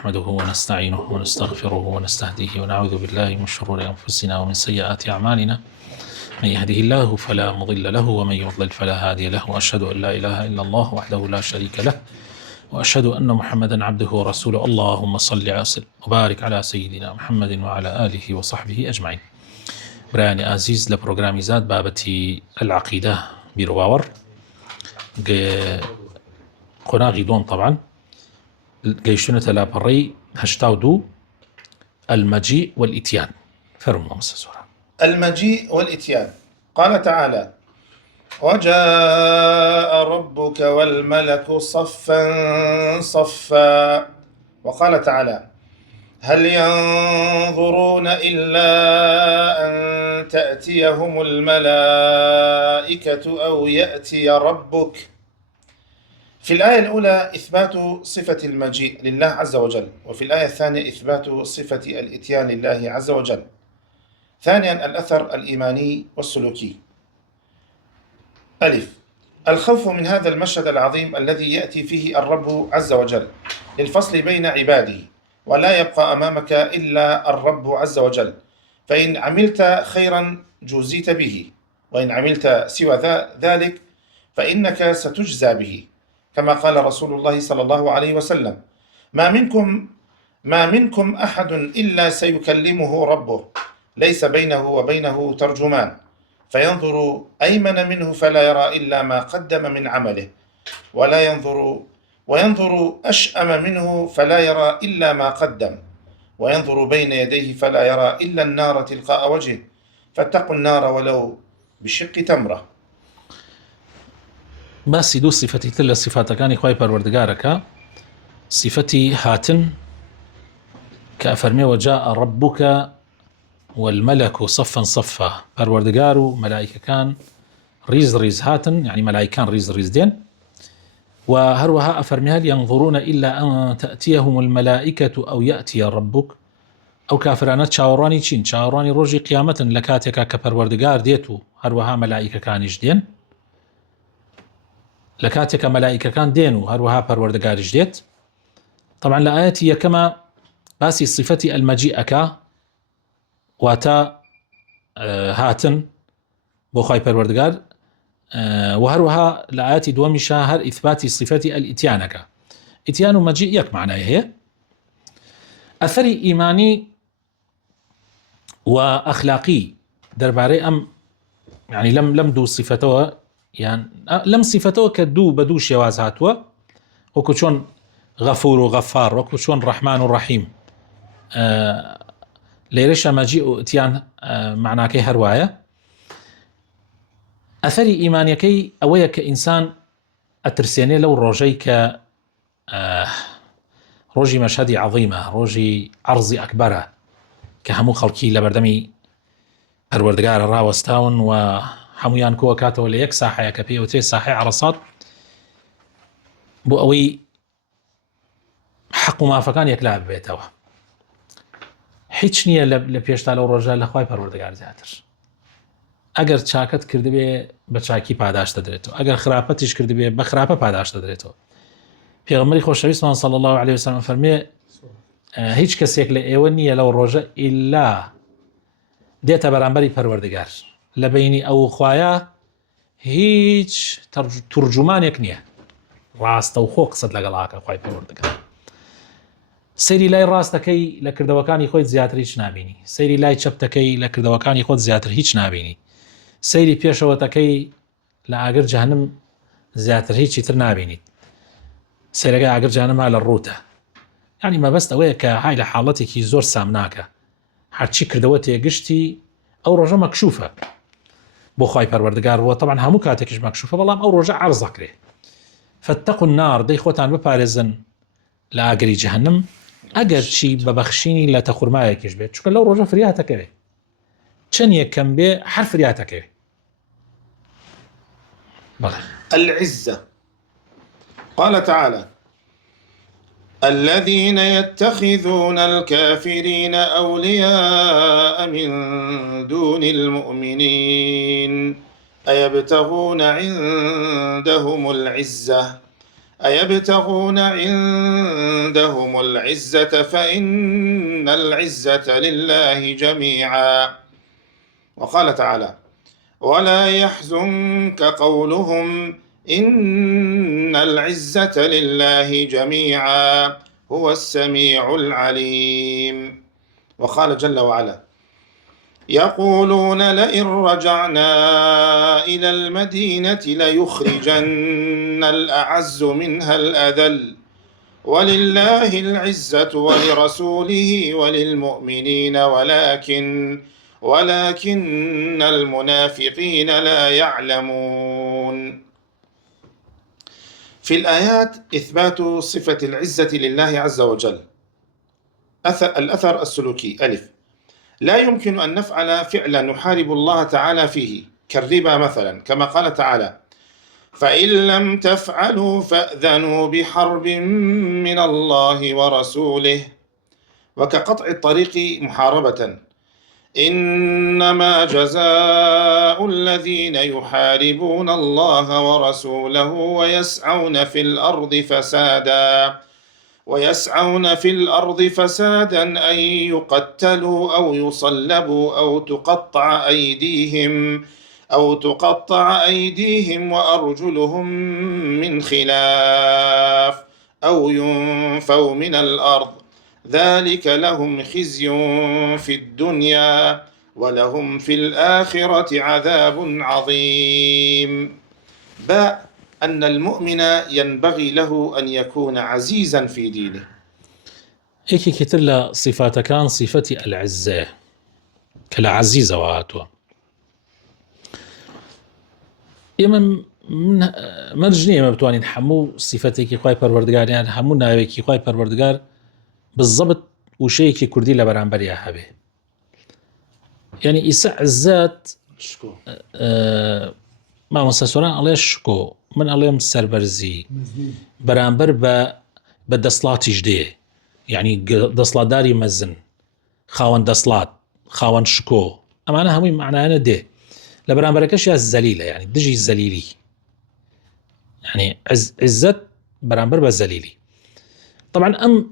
نحمده ونستعينه ونستغفره ونستهديه ونعوذ بالله من شرور أنفسنا ومن سيئات أعمالنا. من يهده الله فلا مضل له ومن يضلل فلا هادي له، وأشهد أن لا إله إلا الله وحده لا شريك له، وأشهد أن محمدا عبده ورسوله. اللهم صل وسلم وبارك على سيدنا محمد وعلى آله وصحبه أجمعين. برایانی ئازیز لە پرۆگرامی زاد بابەتی العقیدە بیرۆباوەڕ قۆناغی دووەم طبعا گەیشتونەتە لاپەڕەی 82 المجيء والإتيان. فرموا مسزورا. المجيء والإتيان. قال تعالى: وجاء ربك والملك صفا صفا. وقال تعالى: هل ينظرون إلا أن تأتيهم الملائكة أو يأتي ربك. في الآية الأولى إثبات صفة المجيء لله عز وجل، وفي الآية الثانية إثبات صفة الإتيان لله عز وجل. ثانيا الأثر الإيماني والسلوكي. ألف: الخوف من هذا المشهد العظيم الذي يأتي فيه الرب عز وجل للفصل بين عباده، ولا يبقى أمامك إلا الرب عز وجل، فإن عملت خيرا جوزيت به، وإن عملت سوى ذلك فإنك ستجزى به، كما قال رسول الله صلى الله عليه وسلم: ما منكم أحد إلا سيكلمه ربه، ليس بينه وبينه ترجمان، فينظر أيمن منه فلا يرى إلا ما قدم من عمله، وينظر أشأم منه فلا يرى إلا ما قدم، وينظر بين يديه فلا يرى إلا النار تلقاء وجهه، فاتقوا النار ولو بشق تمرة. باسی دوو صفەتی تر لە صفاتەکانی خوای پەروەردگارەکە، صفەتی هاتن کە ئەفەرمێ وجاء ربك والملك صفا صفا. پەروەردگار و مەلایکەکان ڕیز ڕیز هاتن، یعنی مەلایکان ڕیز ڕیز دێن. و هەروەها ئەفەرمێ هل ينظرون إلا أن تأتيهم الملائكة أو يأتي ربك. ئەو کافرانە چاوەڕوانی چین؟ چاوەڕوانی ڕۆژی قیامەتن لە کاتێکا کە پەروەردگار دێت و هەروەها مەلایکەکانیش دێن. لە کاتێکە مەلایکەکان دێن و هەروەها پەروەردگاریش دێت. طبعا لە ئاەتی یەکەمە باسی صفەتی ئەلمەجیئەکە، واتە هاتن بۆ خوای پەروەردگار، و هەروەها لە ئاەتی دووەمیشە هەر ئیثباتی صفەتی ئەلئیتیانەکە. ئیتیان و مەجیء یەک معنای هەیە. ئەثەری ئیمانی و ئەخلاقی دەربارەی ئەم، یعنی لەم دوو صفەتەوە، یان لەم صفەتەوە کە دوو بە دوو شێواز هاتووە، وەکو چۆن غەفور و غەفار، وەکو چۆن ڕەحمان و ڕەحیم. لێرەشە مەجیء و ئیتیان معناکەی هەروایە. ئەثەری ئیمانیەکەی ئەوەیە کە ئینسان ئەترسێنێ لەو ڕۆژەی کە ڕۆژی مەشهەدی عەظیمە، ڕۆژی عەرزی ئەکبەرە، کە هەموو خەڵکی لە بەردەمی پەروەردگارە ڕاوەستاون و هەمویان کۆ کاتەوە لە یەک ساحەیە کە پێوترێ ساحەی عەرەسات، بۆ ئەوەی حەق و مافەکان یەکلا ببێتەوە. هیچ نییە لە پێشتا لەو ڕۆژە لە خوای پەروەردگار زیاتر. ئەگەر چاکت کردبێ بە چاکی پاداش دەدرێتەوە، ئەگەر خراپەتیش کردبێ بە خراپە پاداش دەدرێتەوە. پێغەمبەری خۆشەویستمان صلی الله عليه وسلم فەرمێ هیچ کەسێک لە ئێوە نییە لەو ڕۆژە ئیلا دێتە بەرامبەری پەروەردگار، لە بینی ئەو خوایە هیچ تورجمانێک نییە، ڕاستە و خۆ قسەت لەگەڵاکە خوای پەروەردگار. سەیری لای ڕاستەکەی لە کردەوەکانی خۆی زیاتر هیچ نابینی، سەیری لای چەپتەکەی لە کردەوەکانی خۆت زیاتر هیچ نابینی، سەیری پێشەوەتەکەی لە ئاگر جەهەنەم زیاتر هیچی تر نابینیت. سەیرەکەی ئاگر جەهەنەم لە ڕووتە. یعنی مەبەست ئەوەیە کە های لە حاڵەتێکی زۆر سامناکە، هەرچی کردەوە تێگشتی ئەو ڕۆژە مەکشوفە بۆ خوای پەروەردگار، وە طبعا هەموو کاتێکیش مەکشوفە، بەڵام ئەو ڕۆژە عەرزەکرێ. فاتقوا النار، دەی خۆتان بپارێزن لە ئاگری جەهەنەم، ئەگەر چی بەبەخشینی لە تەخورمایەکیش بێت، چونکە لەو ڕۆژە فریاتەکەوێ، چەند یەکەم بێ هەر فریاتەکەوێ. العزة. قال تعالى: الذين يتخذون الكافرين أولياء من دون المؤمنين أيبتغون عندهم العزة أيبتغون عندهم العزة فإن العزة لله جميعا. وقال تعالى: ولا يحزنك قولهم إن العزة لله جميعا هو السميع العليم. وقال جل وعلا: يقولون لئن رجعنا إلى المدينة ليخرجن الأعز منها الأذل ولله العزة ولرسوله وللمؤمنين ولكن المنافقين لا يعلمون. في الآيات إثبات صفة العزة لله عز وجل. الأثر السلوكي: ألف، لا يمكن أن نفعل فعلا نحارب الله تعالى فيه كالربا مثلا، كما قال تعالى: فإن لم تفعلوا فأذنوا بحرب من الله ورسوله، وكقطع الطريق محاربة: إنما جزاء الذين يحاربون الله ورسوله ويسعون في الأرض فسادا أن يقتلوا أو يصلبوا أو تقطع أيديهم وأرجلهم من خلاف أو ينفوا من الأرض، ذلك لهم خزي في الدنيا ولهم في الآخرة عذاب عظيم. باء، أن المؤمن ينبغي له أن يكون عزيزا في دينه. إيكي كتلا صفات كان صفتي العزة كلا عزيزة وهاتوا إما من مرجنية ما بتواني نحمو صفتي كي خواهي پروردگار، يعني همو ناوي كي خواهي پروردگار بالضبط وشيء كي كردي لبرانبر يا حبي، يعني إساء الذات ما مساسوران عليه شكو من عليهم سربرزي برانبر بدسلات جديه، يعني دسلات داري مزن خاون دسلات خاون شكو، أما أنا همي معنى أنا ده لبرانبركش يا الزليلة، يعني دجي الزليلي، يعني عزت برانبر بالزليلي. طبعا أم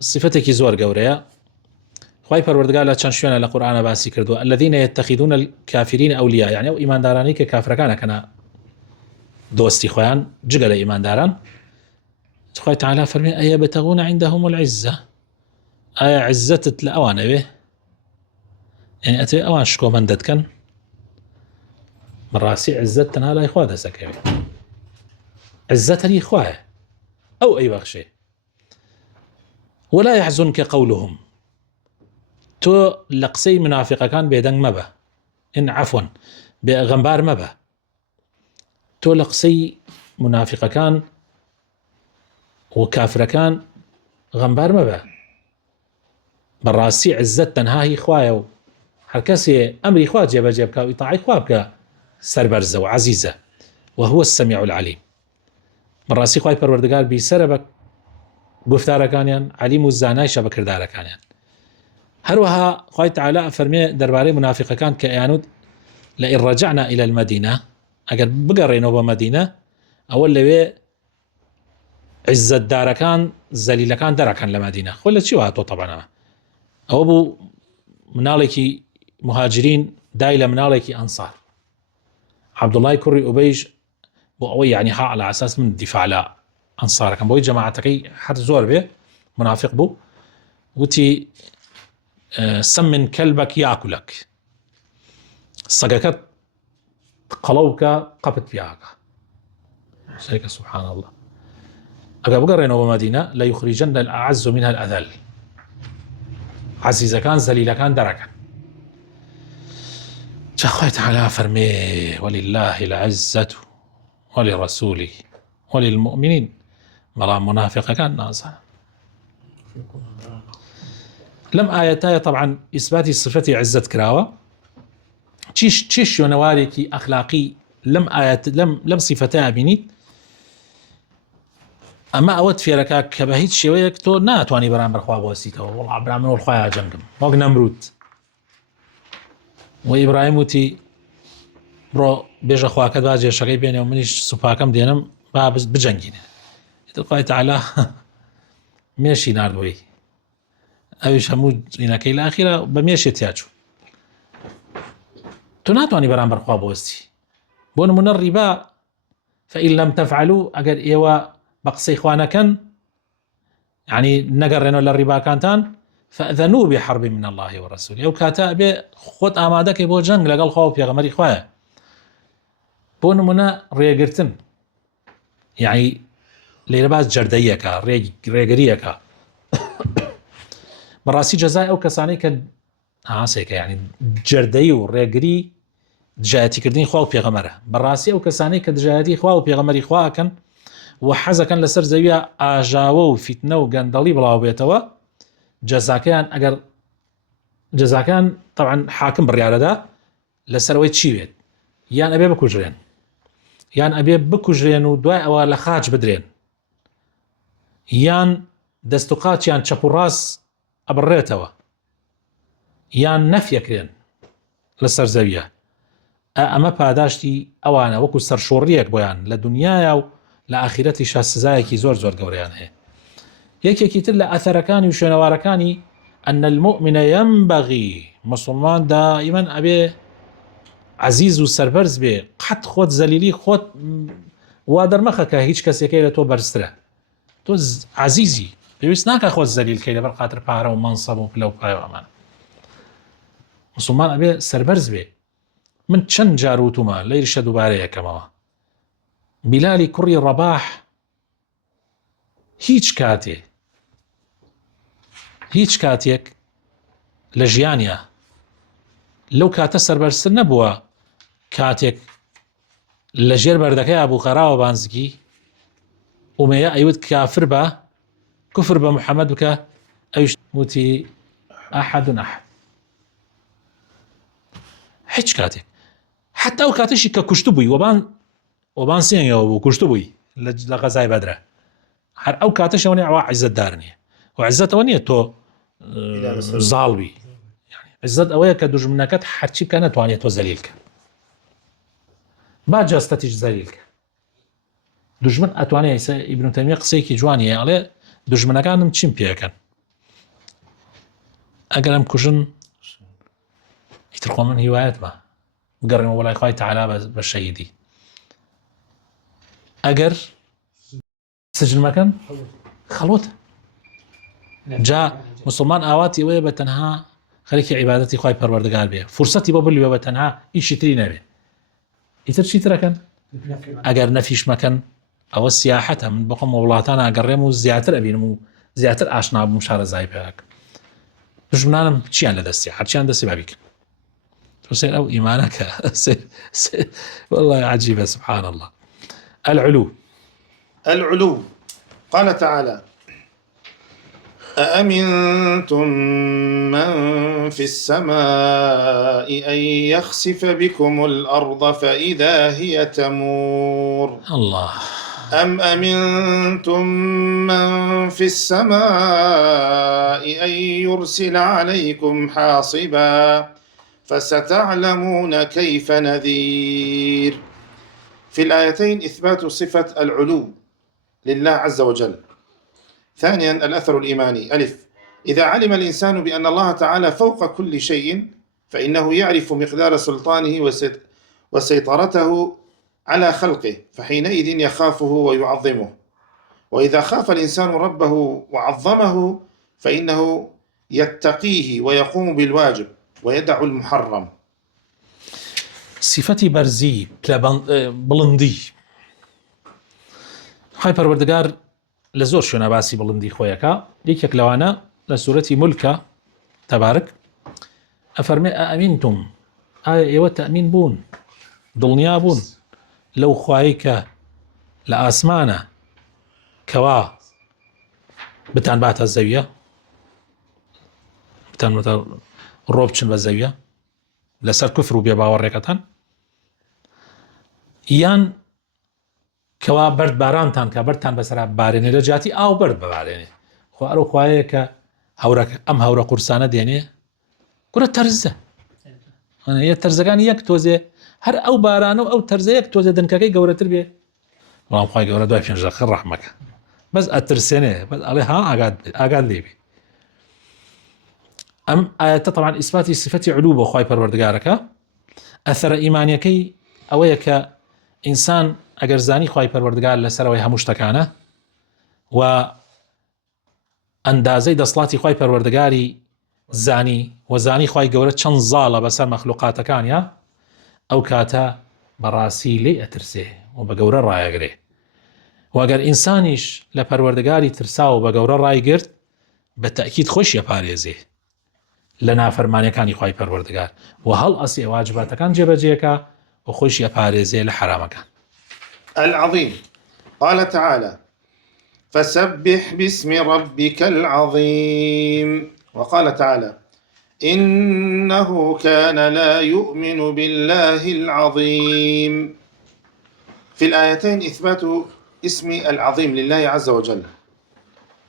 صفتك زور قوريا خواهي پروردگار لا چند شوينه لقرآن باسي كردو الذين يتخذون الكافرين أولياء، يعني أو إيمان داراني ككافر كان دوستي خوان جقل إيمان داران. خواهي تعالى فرمي أيبتغون عندهم العزة، عزتت لأوان به، يعني أتي أوان شكو من ددكن من راسي عزتنا لا إخوة دسكي عزتني إخوة أو أي بخشي. ولا يحزنك قولهم، تو لقسي منافقة كان بيدن مبا إن عفوا بغنبار مبا، تو لقسي منافقة كان وكافر كان غنبار مبا، براسي عزت تنهاهي إخوايا هركسي أمري إخوة جيبك وإطاعي إخوة سربرزة وعزيزة، وهو السميع العليم. براسي إخوة پروردگار بسربك گفتار كانيان عليم الزاناي شبكر دار كانيان. هروها خواهي تعالى فرمي درباري منافقة كان كأيانود لئن رجعنا إلى المدينة، أقل بقرينو بمدينة أول لبي عزة دار كان زليل كان دار كان لمدينة خلت شو هاتو طبعا أو أبو منالكي مهاجرين دايلة منالكي أنصار عبد الله كري أبيج بوأوي يعني ها على أساس من الدفاع لا أنصار كان بوي جماعتكي حد زور به منافق بو وتي سمن كلبك يأكلك صقكت قلوك قبت بياك شيك سبحان الله. أقا بقرين ومدينة لا يخرجن الأعز منها الأذل، عزيزة كان زليلة كان دركا. جاء تعالى فرمي ولله العزة ولرسوله وللمؤمنين، مرام منافقة كان نازل. لم آياتاي طبعا إثبات صفتي عزة كراوة تشيش ونواريكي أخلاقي لم آيات لم صفتها بنيت، أما أود في ركاك كبهيت شويك تو ناتواني برامبر خواه بوسيته والله برامبر والخواه جنقم موق نمرود وإبراهيم وتي بڕۆ بێژە خواکەت با جێشەکەی بێنێ و منیش سوپاکەم دێنم با بجەنگینێ خوای تەعالا مێشی نردووی ئەویش هەموو جینەکەی لە ئاخیرە بە مێشێ تیاچوو تو ناتوانانی بەرامبەر خوا بوەستی بۆ نمونە ڕیبا فإن لم تفعلوا ئەگەر ئێوە بە قسەی خوا نەکەن یعنی نەگەڕێنەوە لە ڕیباکانتان فأذنوا بحرب من الله ورسوله ئەو کاتە ئەبێ خۆت ئامادەکەی بۆ جەنگ لەگەڵ خوا و پێغەمبەری خوایە بۆ نمونە ڕێگرتن یعنی لێرە باس جەردەیەکە ڕێگریەکە بەڕاستی جەزای ئەو کەسانەی کە ئاسێکە یعنی جەردەی و ڕێگری دژایەتیکردنی خوا و پێغەمبەرە بەڕاستی ئەو کەسانەی کە دژایەتی خوا و پێغەمبەری خواکەن و حەزەکەن لەسەر زەویە ئاژاوە و فیتنە و گەندەڵی بڵاو بێتەوە جەزاکەیان ئەگەر جەزاکان طبعا حاکم بڕیارەدا لەسەرەوەی چی بێت یان ئەبێ بکوژرێن یان ئەبێ بکوژرێن و دوای ئەوە لە خاچ بدرێن یان دەست و قاچیان چەپ و ڕاست ئەبڕێتەوە یان نەفیەکرێن لەسەر زەویە ئەمە پاداشتی ئەوانە وەکو سەرشۆڕیەک بۆیان لە دنیاە و لە ئاخرەتی سزایەکی زۆر زۆر گەورەیان هەیە یەکێکی تر لە ئەثەرەکانی و شوێنەوارەکانی أن المؤمن ينبغي مسلمان دائما ئەبێ عزیز و سەربەرز بێ قەت خۆت زەلیلی خۆت وا دەرمەخە کە هیچ کەسێکەی لە تۆ بەرزترە تۆ عزیزی پێویست ناکە خۆت زەلیلکەی لەبەر خاتر پارە و مەنسەب و پلە و پای و ئەمانە مسلمان ئەبێ سەربەرز بێ من چەند جار وتومە لەیریشە دووبارە یەکەمەوە بیلالی کوڕی ڕەباح هیچ کاتێک لە ژیانیا لەو کاتە سەربەرزتر نەبووە کاتێک لە ژێر بەردەکەی ئابووقەراوە بانزگی ئومەیە ئەیوت کافر بە کوفر بە محەممەد بکە ئەویش وتی ئەحەد هیچ کاتێک حتا ئەو کاتەشی کە کوشت بووی وەبان سێنەوە بوو کوشت بووی لە غەزای بەدرە هەر ئەو کاتەشەوە نیە ئەوە عیزەتدار نییە و عیزەتەوە نییە تۆ زاڵبی عیزەت ئەوەیە کە دوژمنەکەت هەرچی بکە نەتوانێت تۆ زەلیلکە با جاستەتیش زەلیلکە دوژمن ئەتوانێت ئیبن تەیمیە قسەیەکی جوانیە ئەڵێ دوژمنەکانم چیم پێەکەن ئەگەرم کوژن ئیتر خۆ من هیوایەتمە بگەڕێمە وەلای خوای تەعالا بە شەهیدی ئەگەر سجنمەکەن خەڵۆتە جا مسلمان ئاواتی ئەوەیە بە تەنها خەریکی عیبادەتی خوای پەروەردگار بێ فرسەتی بۆ بلوێ بە تەنها ئیشی تری نەبێ ئیتر چیترەکەن ئەگەر نەفیش مەکەن ئەوە سیاحەتە من بخۆم وڵاتان ئاگەڕێم و زیاتر ئەبینم و زیاتر ئاشنا بووم شارەزای پێک دژمنانم چیان لە دەستی هەرچیان دەستی بابیکن سير أو إيمانك والله عجيبة سبحان الله العلو قال تعالى أأمنتم من في السماء أن يخسف بكم الأرض فإذا هي تمور الله أم أمنتم من في السماء أن يرسل عليكم حاصبا فستعلمون كيف نذير. في الآيتين إثبات صفة العلو لله عز وجل. ثانيا الأثر الإيماني. ألف: إذا علم الإنسان بأن الله تعالى فوق كل شيء فإنه يعرف مقدار سلطانه وسيطرته على خلقه، فحينئذ يخافه ويعظمه. وإذا خاف الإنسان ربه وعظمه فإنه يتقيه ويقوم بالواجب ويدع المحرم. صفتي برزي بلندي خواهی پەروەردگار لە زۆر شوێنە باسی بڵندی خۆیەکە. یەکێک لەوانە لە سوورەتی مولکە تەبارک ئەفەرمێ ئەئەمینتم، ئایا ئێوە تەئمین بوون، دڵنیا بوون لەو خوایی کە لە ئاسمانە کەوا بتان باتە زەویە، بتان ڕۆ بچن بە زەویە لەسەر کوفر و بێباوەڕێکەتان، یان کەوا بەرد بارانتان کە بەردتان بەسەرا بارێنێ لە جاتی ئاو بەرد ببارێنێ. خۆ ئەرە خوایەیە کە ئەم هەورە قورسانە دێنێ گورە تەرزە، یە تەرزەکانی یەک تۆزێ هەر ئەو بارانە و ئەو تەرزەیەک تۆزە دنکەکەی گەورەتر بێ بەڵام خی گەورە دوای پێنجەکە ڕەحمەکە بەس ئەترسێنێ بەس ئەڵێ ها ئاگاد لێبێ. ئەم ئاەتە طبعا ئیسباتی صفەتی علو بۆ خی پەروەردگارەکە. ئەثەرە ئیمانیەکەی ئەوەیە کە ئینسان ئەگەر زانی خی پەروەردگار لەسەرەوەی هەموو شتەکانە و ئەندازەی دەسڵاتی خی پەروەردگاری زانی وەزانی خی گەورە چەند زاڵە بەسەر مەخلوقاتەکانە ئەو کاتە بەڕاستی لێ ئەترسێ و بە گەورە ڕایەگرێ. واگەر ئینسانیش لە پەروەردگاری ترسا و بە گەورە ڕایگرت بە تەکید خۆشیە پارێزێ لە نافەرمانیەکانی خی پەروەردگار و هەڵ ئەسی واجباتەکان جێبەجێکە و خۆشیە پارێزێ لە حرامەکان. العظيم قال تعالى فسبح باسم ربك العظيم. وقال تعالى إنه كان لا يؤمن بالله العظيم. في الآيتين إثبات اسم العظيم لله عز وجل،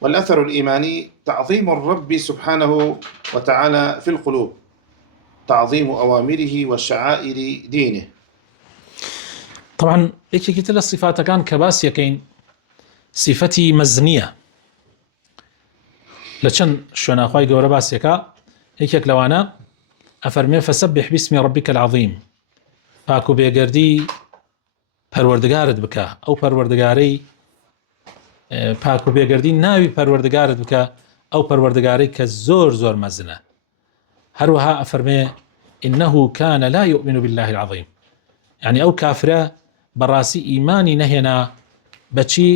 والأثر الإيماني تعظيم الرب سبحانه وتعالى في القلوب، تعظيم أوامره وشعائر دينه. طبعا يكي تلا الصفات كان كباس يكين صفتي مزنية لچن شونا خوي گەورە باسيكا يكيك لوانا أفرمي فسبح باسم ربك العظيم پاکو بێگەردی پەروەردگارت بکە ئەو پەروەردگارەی پاکو بێگەردی ناوی پەروەردگارت بکە ئەو پەروەردگارەی کە زۆر زۆر مەزنە. هەروەها ئەفەرمێ إنه كان لا يؤمن بالله العظيم، يعني ئەو کافرە بەڕاستی ئیمانی نەهێنا بەچی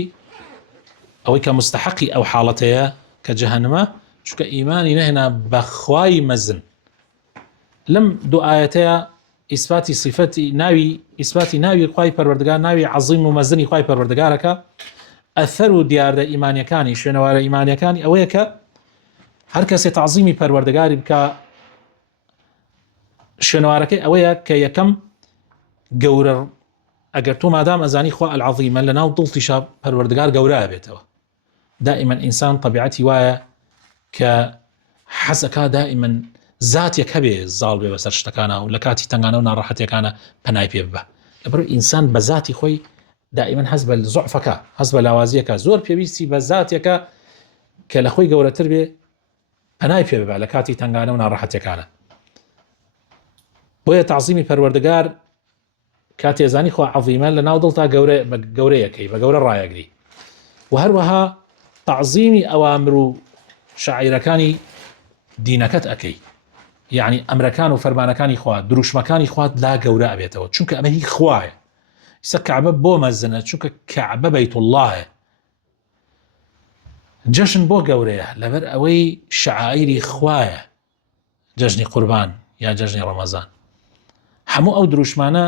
ئەوەی کە مستحقی ئەو حاڵەتەیە کە جەهەنەمە چونکە ئیمانی نەهێنا بە خوای مەزن. لەم دوو ئاەتەیە ئیسباتی صفەتی ناوی خوای پەروەردگار ناوی عەظیم و مەزنی خوای پەروەردگارەکە. ئەثەر و دیاردە ئیمانیەکانی شوێنەوارە ئیمانیەکانی ئەوەیە کە هەر کەسێ تعظیمی پەروەردگاری بکە شوێنەوارەکەی ئەوەیە کە یەکەم گەورە ئەگەر تۆ مادام ئەزانی خوا العەظیمە لە ناو دڵتیشا پەروەردگار گەورە بێتەوە. دائما ئینسان طبیعەتی وایە کە حەزەکە دائما زاتێک هەبێ زاڵ بێ بەسەر شتەکانە و لە کاتی تەنگانە و ناڕەحەتیەکانە پەنای پێ ببە. لەبەرەوەی ئینسان بە زاتی خۆی دائما حەز بە زوعفەکە حەز بە لاوازیەکە زۆر پێویستی بە زاتێکە کە لە خۆی گەورەتر بێ پەنای پێ ببە لە کاتی تەنگانە و ناڕەحەتیەکانە. بۆیە تعظیمی پەروەردگار کاتێزانی خوا عەظیمە لە ناو دڵتا گەورەیەکەی بە گەورە ڕایەگری و هەروەها تعظیمی ئەوامر و شاعیرەکانی دینەکەت ئەەکەی، یعنی ئەمرەکان و فەرمانەکانی خوا دروشمەکانی خوات لا گەورە ئەبێتەوە چونکە ئەمە هی خوایە. ئیسا کەعبە بۆ مەزنە چونکە کەعبە بەیت اللهە. جەژن بۆ گەورەیە لەبەر ئەوەی شعائیری خوایە، جەژنی قوربان یا جەژنی ڕەمەزان. هەموو ئەو دروشمانە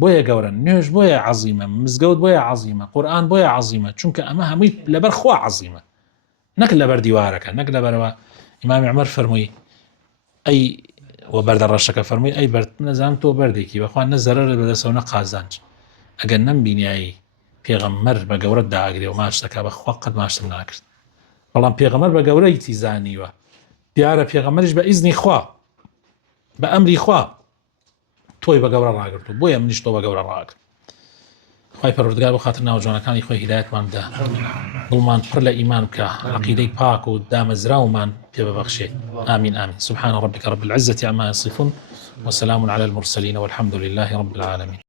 بۆیە گەورن، نوێژ بۆیە عەظیمە، مزگەوت بۆیە عەظیمە، قورئان بۆیە عەظیمە چونکە ئەمە هەمووی لەبەر خوا عەظیمە نەک لەبەر دیوارەکە نەک لەبەرەوە. ئیمامی عومەر فەرمووی ئەی وە بەردە ڕەشەکە فەرمووی ئەی بەرد نەزانم تۆ بەردێکی بەخوا نە زەرەرە بەدەستەوە نە قازانج. ئەگەر نەمبینایی پێغەمبەر بە گەورەت داگرێ و ماشتەکە بەخوا قەت ماشتم ناکرد. بەڵام پێغەمبەر بە گەورەیەتی زانیوە، دیارە پێغەمبەریش بە ئیزنی خوا بە ئەمری خوا تۆی بە گەورە ڕاگرت و بۆیە منیش تۆ بە گەورە ڕاگرت. خوای پەروەردگار بۆ خاتر ناوجوانەکانی خۆی هیدایەتمان بدە، دڵمان پڕ لە ئیمان بکە، عەقیدەی پاک و دامەزراومان پێ ببەخشێ. آمین آمین. سبحان ربك رب العزة عما يصفون وسلام على المرسلين والحمد لله رب العالمين.